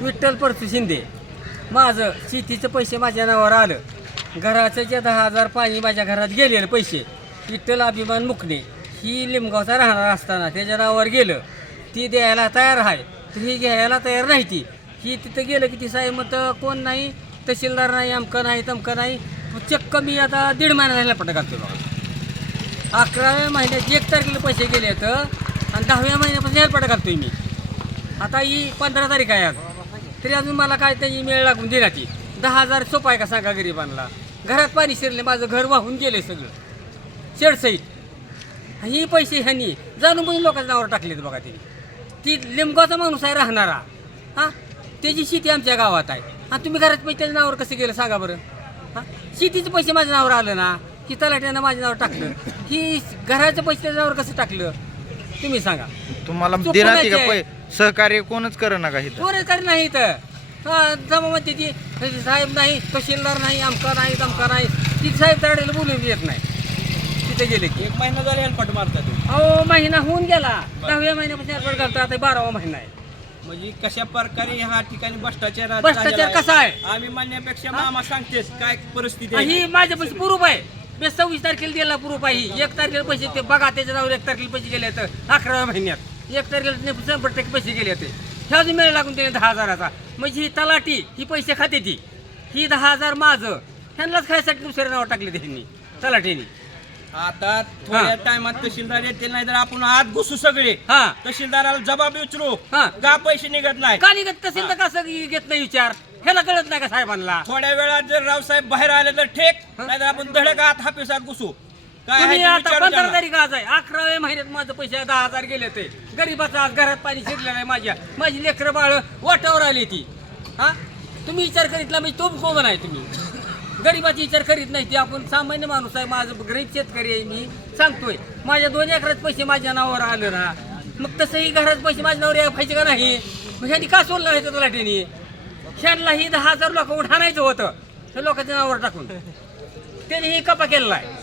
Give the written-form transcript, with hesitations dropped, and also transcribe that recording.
विठ्ठल परतू शिंदे. माझं शेतीचं पैसे माझ्या नावावर आलं. घराचं जे 10,000 पाणी माझ्या घरात गेलेलं पैसे विठ्ठल अभिमान मुकणे ही लिमगावचा राहणार असताना त्याच्या नावावर गेलं. ती द्यायला तयार आहे तर ही घ्यायला तयार नाही. ती ही तिथं गेलं की ती साहेब मग कोण नाही, तहसीलदार नाही, अमकं नाही तमकं नाही. चक्क मी आता 1.5 महिना झाला पट घालतो बघा. 11व्या महिन्यात 1 तारखेला पैसे गेले तर आणि 10व्या महिन्यापासून हेलपाट घालतोय मी. आता ही 15 तारीख आहे आज, तरी अजून मला काय त्याची मेळ लागून दिला. ती 10,000 सोपा आहे का सांगा गरिबांना? घरात पाणी शिरले, माझं घर वाहून गेले सगळं शेडसहित. ही पैसे ह्यांनी जाणून बुजून लोकांच्या नावावर टाकलेत बघा. ती लिमगावचा माणूस आहे राहणारा. हां, त्याची शेती आमच्या गावात आहे. हां, तुम्ही घरात पैसे त्याच्या नावावर कसं गेलं सांगा बरं? हां, शेतीचे पैसे माझ्या नावावर आलं ना, की तलाट्यानं माझ्या नावावर टाकलं. ही घराचं पैसे त्याच्या नावावर कसं टाकलं तुम्ही सांगा? तुम्हाला दिला का सहकार्य कोणच कर नका इथं? कोणच काही नाही तर जमा म्हणते ती साहेब नाही, तहसीलदार नाही, अमका नाही तमका नाही. ती साहेब तलाट्याला बोलून येत नाही. तिथे गेले की 1 महिना झाला हेलपाट मारतात. अहो महिना होऊन गेला. 10व्या महिन्यापासून हेलपाट घालतो. आता 12वा महिना आहे. म्हणजे कशा प्रकारे ह्या ठिकाणी भ्रष्टाचार भ्रष्टाचार कसा आहे? आम्ही म्हणण्यापेक्षा मामा सांगतेस काय परिस्थिती आहे. ही माझ्या पैसे प्रूफ आहे. मी 26 तारखेला दिला प्रूफ आहे. 1 तारखेला पैसे ते बघा त्याच्या नावावर 1 तारखेला पैसे गेले तर 11व्या महिन्यात 1 तारखेला 100% पैसे गेले होते. ह्या मेळ लागून त्याने 10,000चा. म्हणजे ही तलाठी ही पैसे खाते ती. ही 10,000 माझं ह्यांनाच खायसाठी दुसऱ्या नावावर टाकले त्यांनी तलाठीने. आता थोड्या टायमात तहसीलदार येतील, नाही तर आपण आत घुसू सगळे. हा, तहसीलदाराला जबाब विचारू हा. का पैसे निघत नाही. का निघत तसेल तर कसं घेत नाही विचार? ह्याला कळत नाही का साहेबांना? थोड्या वेळात जर रावसाहेब बाहेर आले तर ठेक, नाहीतर आपण धडक आत हापिसात घुसू. काय आहे तुम्ही ते आता विचारू 15 त्यांना. तारीख आज आहे. 11व्या महिन्यात माझं पैसे 10,000 गेले ते. गरीबाचं आज घरात पाणी शिरलेलं आहे. माझी लेकरं बाळ वाटावर आली ती. हा, तुम्ही विचार करीतला म्हणजे तो कोण आहे? तुम्ही गरीबाचा विचार करीत नाही. ती आपण सामान्य माणूस आहे. माझं गरीब शेतकरी आहे. मी सांगतोय माझ्या 2 एकरात पैसे माझ्या नावावर आलं ना, मग तसंही घरात पैसे माझ्या नावावर यायला पाहिजे का नाही? मग ह्यांनी का सोडलं नाही तलाठीने? ह्यांना ही 10,000 लोक उठाणायचं होतं हे लोकांच्या नावावर टाकून. त्याने ही कपा केलेला आहे.